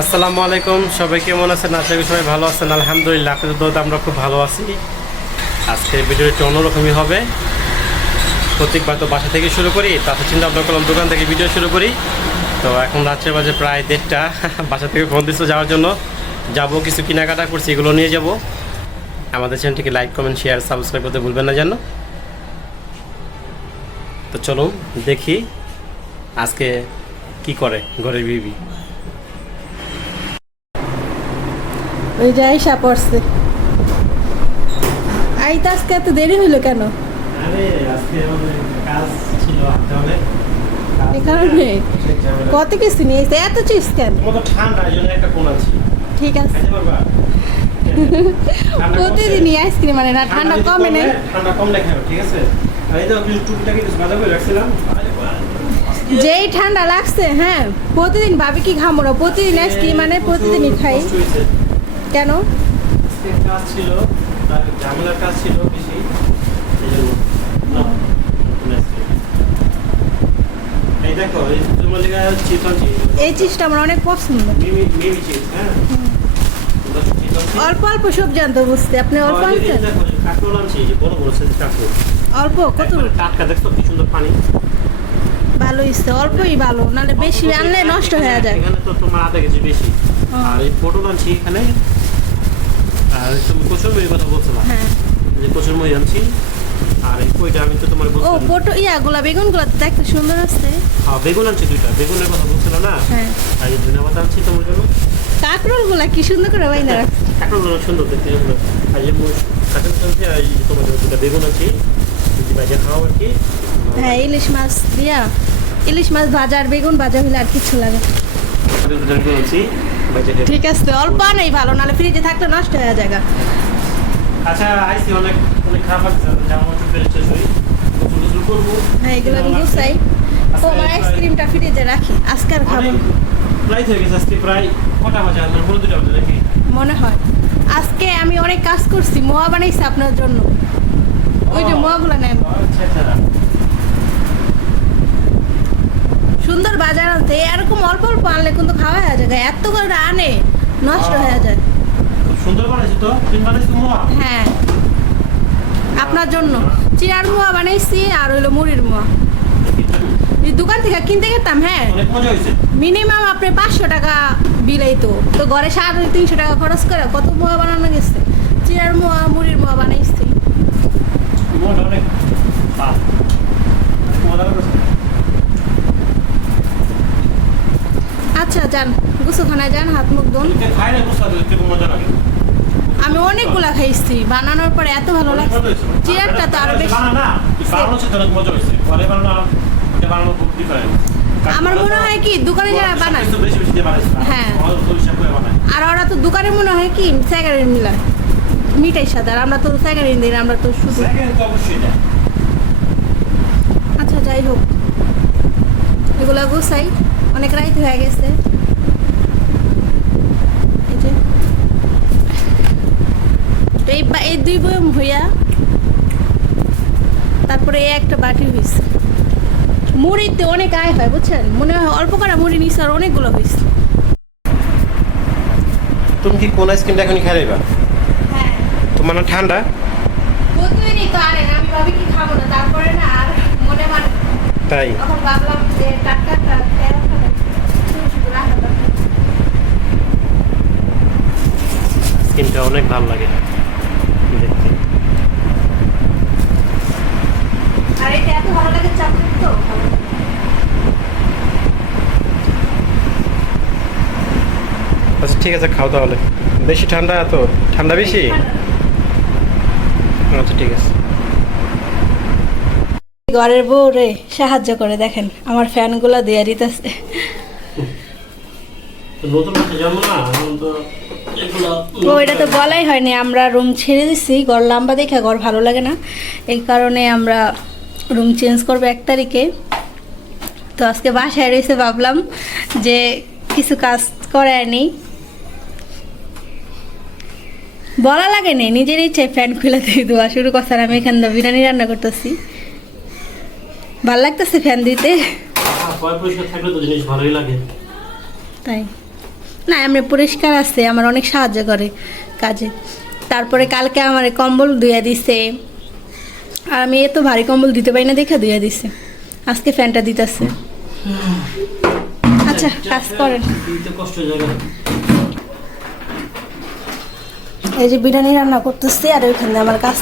আসসালামু আলাইকুম, সবাই কেমন আছেন? আশা করি সবাই ভালো আছেন। আলহামদুলিল্লাহ, আপনাদের দোয়াতে আমরা খুব ভালো আছি। আজকের ভিডিওটি একটু অন্যরকমই হবে। প্রত্যেকবার তো বাসা থেকে শুরু করি, তারপর চিন্তা ভাবনা করলাম দোকান থেকে ভিডিও শুরু করি। তো এখন রাত্রে বাজে প্রায় 1:30। বাসা থেকে ফোন দিচ্ছ যাওয়ার জন্য, যাব কিছু কেনাকাটা করছি, এগুলো নিয়ে যাব। আমাদের চ্যানেলটিকে লাইক, কমেন্ট, শেয়ার, সাবস্ক্রাইব করতে ভুলবেন না যেন। তো চলুন দেখি আজকে কি করে ঘরের বিবি। ওই যে আইসা পড়ছে। আইতে আজকে এত দেরি হইলো কেন? আরে আজকে আমাদের কাজ ছিল, হাতে অনেক এই কারণে কত কিছু নিয়ে এসে এত চিজ কেন? কত ঠান্ডা, এই জন্য একটা কোন আছে। ঠিক আছে, খাইতে পারবা? প্রতিদিনই আইসক্রিম মানে না, ঠান্ডা কমে নেই। ঠান্ডা কম দেখাও, ঠিক আছে? আর এই তো কিছু টুপিটাকে কিছু বাজা করে রাখছিলাম। যেই ঠান্ডা লাগছে, হ্যাঁ প্রতিদিন ভাবি কি খাবো না, প্রতিদিন আইসক্রিম মানে প্রতিদিনই খাই। কষ্ট হয়েছে। কেন? আজকে কাজ ছিল, তার ঝামেলার কাজ ছিল বেশি, এই জন্য না, নতুন আইসক্রিম। এই দেখো, এই তোমার লেখা চিকন চিজ, এই চিজটা আমার অনেক পছন্দ। মিমি চিজ, হ্যাঁ। অল্প অল্প সবজি আনতে বুঝতে, আপনি অল্প আনছেন? কাঁকড় আনছি, যে বড় বড় সাইজের কাঁকড়। অল্প কত? টাটকা, দেখছো কি সুন্দর পানি। ভালো হইছে, অল্পই ভালো, নাহলে বেশি আনলে নষ্ট হয়ে যায়। এখানে তো তোমার আধা কেজি বেশি। আর এই পটল আনছি এখানে। আর তুমি কচুরমুড়ির কথা বলছো না? হ্যাঁ, যে কচুরমুড়ি আনছি। আর এই কইটা আমি তো তোমার ও বলছিলাম। পটো ইয়াগুলা বেগুনগুলা তো দেখতে সুন্দর আছে। হ্যাঁ, বেগুন আনছি দুইটা, বেগুনের কথা বলছিলাম না? হ্যাঁ, আর এই ধনিয়া পাতা আনছি তোমার জন্য। কাঁকরোলগুলা কি সুন্দর করে বাইনা রাখছে। কাঁকড়গুলো অনেক সুন্দর দেখতে, সুন্দর। আর এই কাঁচা আনছি, আর এই তোমার জন্য দুটা বেগুন আনছি, যদি ভাজা খাওয়া আর কি। হ্যাঁ, ইলিশ মাছ দিয়া, ইলিশ মাছ ভাজা আর বেগুন ভাজা হলে আর কিছু লাগে না। আনছি ভাজা খেতে। ঠিক আছে, অল্প আনাই ভালো, নাহলে ফ্রিজে থাকলে নষ্ট হয়ে যায়। আচ্ছা, আইসি অনেক অনেক খারাপ লাগছে, জামা কাপড় ফেলে শেষ হই, গোসল করবো। হ্যাঁ, এগুলো আমি গুছাই। ও আমার আইসক্রিমটা ফ্রিজে রাখি, আজকে আর খাবো না। প্রায় হয়ে গেছে, আজকে প্রায় কটা বাজে? আপনার বলে দুটা বাজে নাকি? মনে হয় আজকে আমি অনেক কাজ করছি, মোয়া বানাইছি আপনার জন্য। ওই যে মোয়াগুলো নেন, আচ্ছা আচ্ছা। সুন্দর বাজার আনতে এরকম অল্প অল্প আনলে কিন্তু খাওয়া হয়ে যায়, এত করে আনে নষ্ট হয়ে যায়। খুব সুন্দর বানাইছি তো, তুমি বানাইছো মোয়া? হ্যাঁ, আপনার জন্য চিড়ার মোয়া বানাইছি, আর হইলো মুড়ির মোয়া। এই দোকান থেকে কিনতে গেতাম, হ্যাঁ অনেক মজা হয়েছে। মিনিমাম আপনি 500 টাকা বিলাই, তো তো ঘরে 350 টাকা খরচ করে কত মোয়া বানানো গেছে। চিড়ার মোয়া মুড়ির মোয়া বানাইছি। মোয়াটা অনেক ভালো, মজা লাগছে। আচ্ছা যান, গোসলখানায় যান, হাত মুখ ধুন। এটা খাই না, বুঝতে পারছো কিরকম মজা লাগে। আমি অনেকগুলা খাইছি, বানানোর পরে এত ভালো লাগছে। চিড়ারটা তো আরো বেশি। বানানো হচ্ছে তো অনেক মজা হয়েছে, ঘরে বানানো এটা বানানো খুব ডিফারেন্ট। আমার মনে হয় কি দোকানে যারা বানায়, বেশি বেশি দিয়ে বানাইছে। হ্যাঁ। হিসাব করে বানায়। আর ওরা তো দোকানে মনে হয় কি স্যাগারিন মিলায় মিঠাই সাথে, আর আমরা তো স্যাগারিন দিই না, আমরা তো শুধু। সেকেন্ড তো অবশ্যই দেয়। আচ্ছা যাই হোক, এগুলো গোছাই, অনেক রাইত হয়ে গেছে। এই যে তো এই 2 বয়ম হইয়া, তারপরে এই একটা বাটি হয়েছে। মুড়িতে অনেক আয় হয় বুঝছেন, মনে হয় অল্প করে মুড়ি নিচ্ছে আর অনেকগুলো হয়েছে। তুমি কি কোন আইসক্রিমটা এখনই খাই যাবা? হ্যাঁ, তোমার না ঠান্ডা? প্রতিদিনই তো আনেন, আমি ভাবি কি খাবো না, তারপরে না আর মনে মানে তাই তখন ভাবলাম যে টাটকা শুধু রাখা দরকার। আইসক্রিমটা অনেক ভালো লাগে দেখতে। আর এটা এত ভালো লাগে, চকলেট তো ভালো লাগে। আচ্ছা ঠিক আছে, খাও তাহলে। বেশি ঠান্ডা তো? ঠান্ডা বেশি? আচ্ছা ঠিক আছে। ঘরের বউ রে সাহায্য করে, দেখেন আমার ফ্যানগুলো দিয়ে দিতেছে। নতুন জন্ম না, এখন তো এগুলো ওইটা তো বলাই হয়নি, আমরা রুম ছেড়ে দিচ্ছি, ঘর লম্বা দেখে ঘর ভালো লাগে না, এই কারণে আমরা রুম চেঞ্জ করবো 1 তারিখে। তো আজকে বাসায় রয়েছে, ভাবলাম যে কিছু কাজ করায়নি, বলা লাগে নেই, নিজের ইচ্ছায় ফ্যান খুলে দিয়ে দেওয়া শুরু করছে। আর আমি এখানে বিরিয়ানি রান্না করতেছি, ভাল লাগতেছে ফ্যান দিতে, পরিষ্কার থাকলে তো জিনিস ভালোই লাগে। তাই না এমনি পরিষ্কার আছে, আমার অনেক সাহায্য করে কাজে। তারপরে কালকে আমার কম্বল ধুয়ে দিছে, আর আমি এত ভারী কম্বল দিতে পারি না দেখে ধুয়ে দিছে। আজকে ফ্যানটা দিতেছে। আচ্ছা কাজ করেন। কষ্ট হয়ে যাবে। এই যে বিরিয়ানি রান্না করতেছি, আর ওইখানে আমার কাজ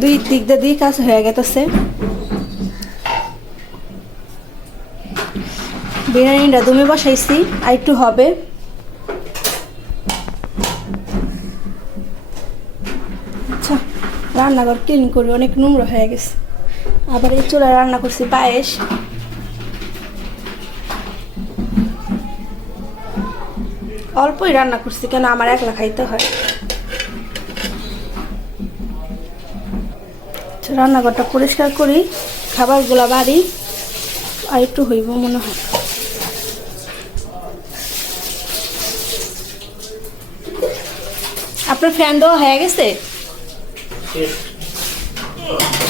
দুই দিক দিয়ে কাজ হয়ে গেছে। বিরিয়ানিটা দমে বসাইছি, আর একটু হবে। আচ্ছা রান্নাঘর ক্লিন করি, অনেক নোংরা হয়ে গেছে। আবার এই চুলায় রান্না করছি পায়েস। অল্পই রান্না করছি, কেন আমার একলা খাইতে হয়। আচ্ছা, রান্নাঘরটা পরিষ্কার করি, খাবারগুলো বাড়ি, আর একটু হইব মনে হয়। আপনার ফ্যান দেওয়া হয়ে গেছে?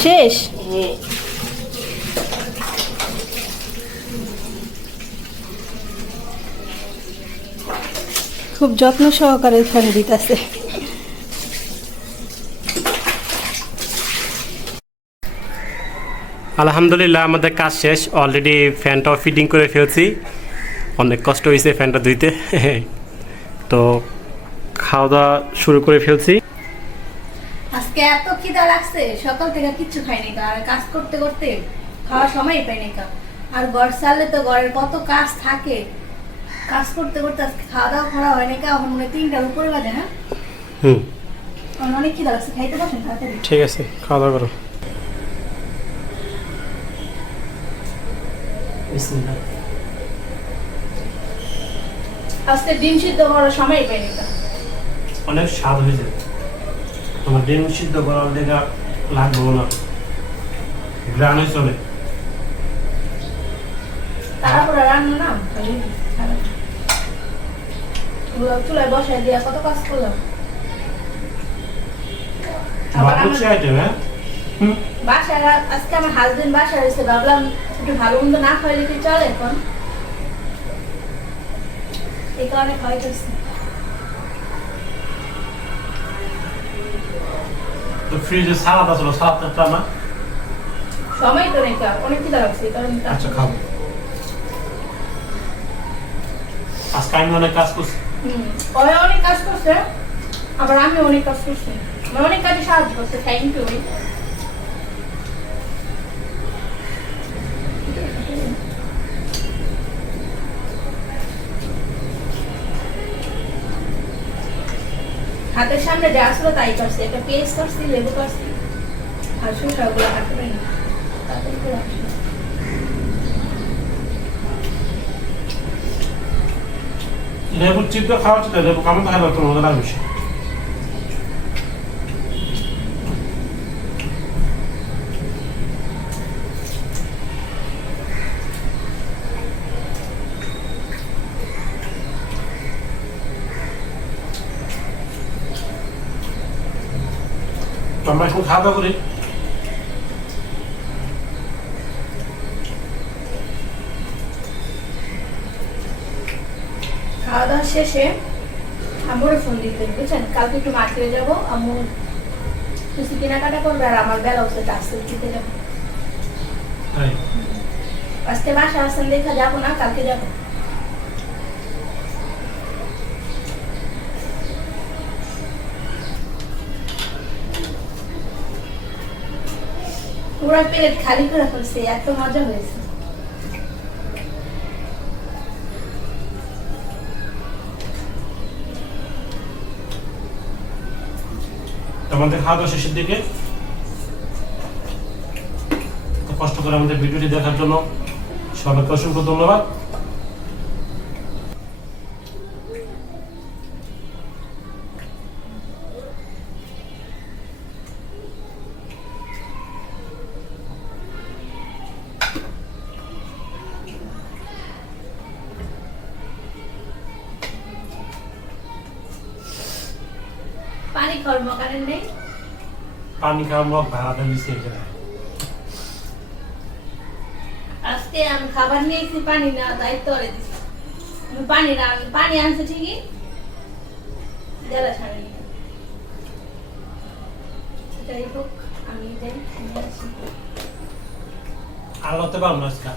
শেষ? খুব যত্ন সহকারে ফ্যান দিতেছে। আলহামদুলিল্লাহ আমাদের কাজ শেষ, অলরেডি ফ্যানটাও ফিটিং করে ফেলছি। অনেক কষ্ট হয়েছে ফ্যানটা ধুইতে। তো খাওয়া দাওয়া শুরু করে ফেলছি। আজকে এত খিদা লাগছে, সকাল থেকে কিচ্ছু খাইনি, আর কাজ করতে করতে খাওয়ার সময়ই পাইনি। আর ঘর চাললে তো ঘরের কত কাজ থাকে, কাজ করতে করতে আজকে খাওয়া দাওয়া করা হয়নি। এখন মনে 3টার উপরে বাজে। হ্যাঁ আমার অনেক খিদা লাগছে, খাইতে বসেন তাড়াতাড়ি। ঠিক আছে, খাওয়া দাওয়া করো। আজকে ডিম সিদ্ধ করার সময়ই পাইনি। অনেক স্বাদ হয়েছে। আমার ডিম সিদ্ধ করার লেগা লাগবো না, গ্রামে চলে। তারপরে রান্না না খালি চুলায় বসায় দিয়া কত কাজ করলাম। বাসায় আজকে আমার হাজবেন্ড বাসায় রয়েছে, ভাবলাম একটু ভালো মন্দ না খাইলে কি চলে এখন, এই কারণে খাইতেছি। তো ফ্রিজে সালাদ আছে, সালাদটা না সময় তো নেই, অনেক খিদা লাগছে কারণ। আচ্ছা খাবো। আজকে আমি অনেক কাজ করছি। ওরা অনেক কাজ করছে, আবার আমি অনেক কাজ করছি। আমার অনেক কাজে সাহায্য করছে, থ্যাংক ইউ। হাতের সামনে যা আসলো তাই করছি, একটা পেস্ট করছি, লেবু করছি, আর শসাগুলো কাটতে পারি না। লেবুর চিপটা খাওয়া হচ্ছে, লেবু কেমন থাকে না তোমার লাগবে। আমরা এখন খাওয়া দাওয়া করি। খাওয়া দাওয়া শেষে আম্মুর ফোন দিতে, বুঝছেন, কালকে একটু মার্কেটে যাবো, আম্মু কিছু কেনাকাটা করবে, আর আমার বেলা হচ্ছে টাস্ক দিতে যাবো। আজকে বাসা আসছেন দেখা যাবো না, কালকে যাবো। পুরো প্লেট খালি করে ফেলছে, এত মজা হয়েছে। আমাদের খাওয়া দাওয়া শেষের দিকে। কষ্ট করে আমাদের ভিডিওটি দেখার জন্য সবাইকে অসংখ্য ধন্যবাদ। পানি খাওয়ার কারেন্ট নেই, পানি খাওয়া ভাড়া দিচ্ছে এখানে। আজকে আমি খাবার নিয়েছি, পানি না দায়িত্ব করে দিচ্ছি। পানি আনছে ঠিকই, যারা ছাড়ি যাই হোক আমি যাই নিয়ে আসি। আর করতে পারবো না আজকে।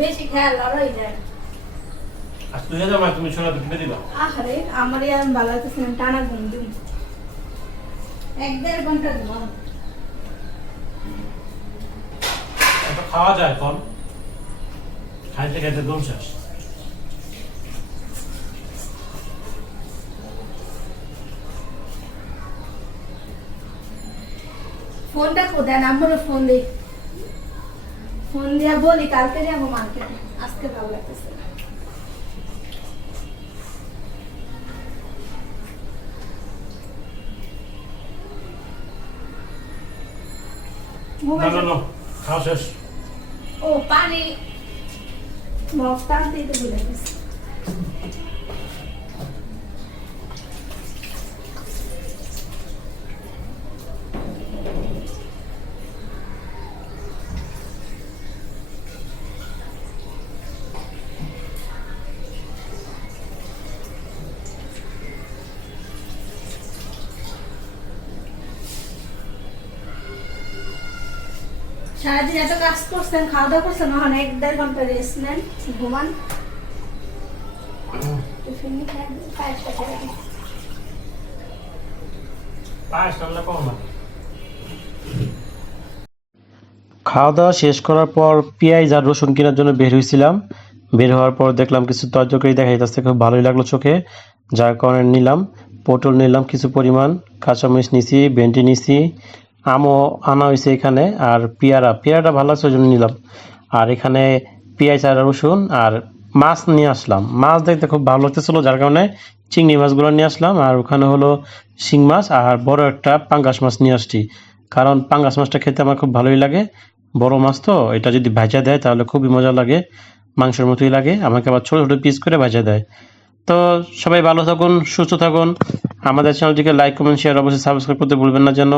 বেশি খেয়াল লড়াই যায়। আজ তুই যা মা, তুমি ছোলা কিনে দিবা। আরে আমার আর ভালো লাগতেছে না, টানা ঘুম দিন 1-1.5 ঘন্টা ঘুমাও। এত খাওয়া যায় কম, খাইতে খাইতে দম শেষ। ফোনটা কোথায়, নাম্বারে ফোন দিই, ফোন দিয়া বলি কালকে যাবো মার্কেটে, আজকে ভালো লাগতেছে না। না না না, খাওয়া শেষ। ও পানি মগটা দিতে ভুলে গেছি। সারাদিন এত কাজ করছেন, খাওয়া দাওয়া করছেন, এখন 1-1.5 ঘন্টা রেস্ট নেন, ঘুমান। টিফিন খাই, পায়েসটা খাই। পায়েস রান্না কম না। খাওয়া দাওয়া শেষ করার পর পেঁয়াজ আর রসুন কেনার জন্য বের হয়েছিলাম। বের হওয়ার পর দেখলাম কিছু তরকারি দেখা যাচ্ছে, খুব ভালোই লাগলো চোখে, যার কারণে নিলাম। পটল নিলাম কিছু পরিমাণ, কাঁচামরিচ নিছি, ভেন্ডি নিছি, আমও আনা হয়েছে এখানে, আর পেয়ারাটা ভালো লাগছে ওই জন্য নিলাম। আর এখানে পেঁয়াজ আর রসুন আর মাছ নিয়ে আসলাম। মাছ দেখতে খুব ভালো লাগতেছিল, যার কারণে চিংড়ি মাছগুলো নিয়ে আসলাম। আর ওখানে হলো শিং মাছ আর বড় একটা পাঙ্গাস মাছ নিয়ে আসছি, কারণ পাঙ্গাস মাছটা খেতে আমার খুব ভালোই লাগে। বড় মাছ তো, এটা যদি ভাজা দেয় তাহলে খুবই মজা লাগে, মাংসের মতোই লাগে। আমাকে আবার ছোট ছোট পিস করে ভাজা দেয়। তো সবাই ভালো থাকুন, সুস্থ থাকুন। আমাদের চ্যানেলটিকে লাইক কমেন্ট শেয়ার অবশ্যই সাবস্ক্রাইব করতে ভুলবেন না যেন।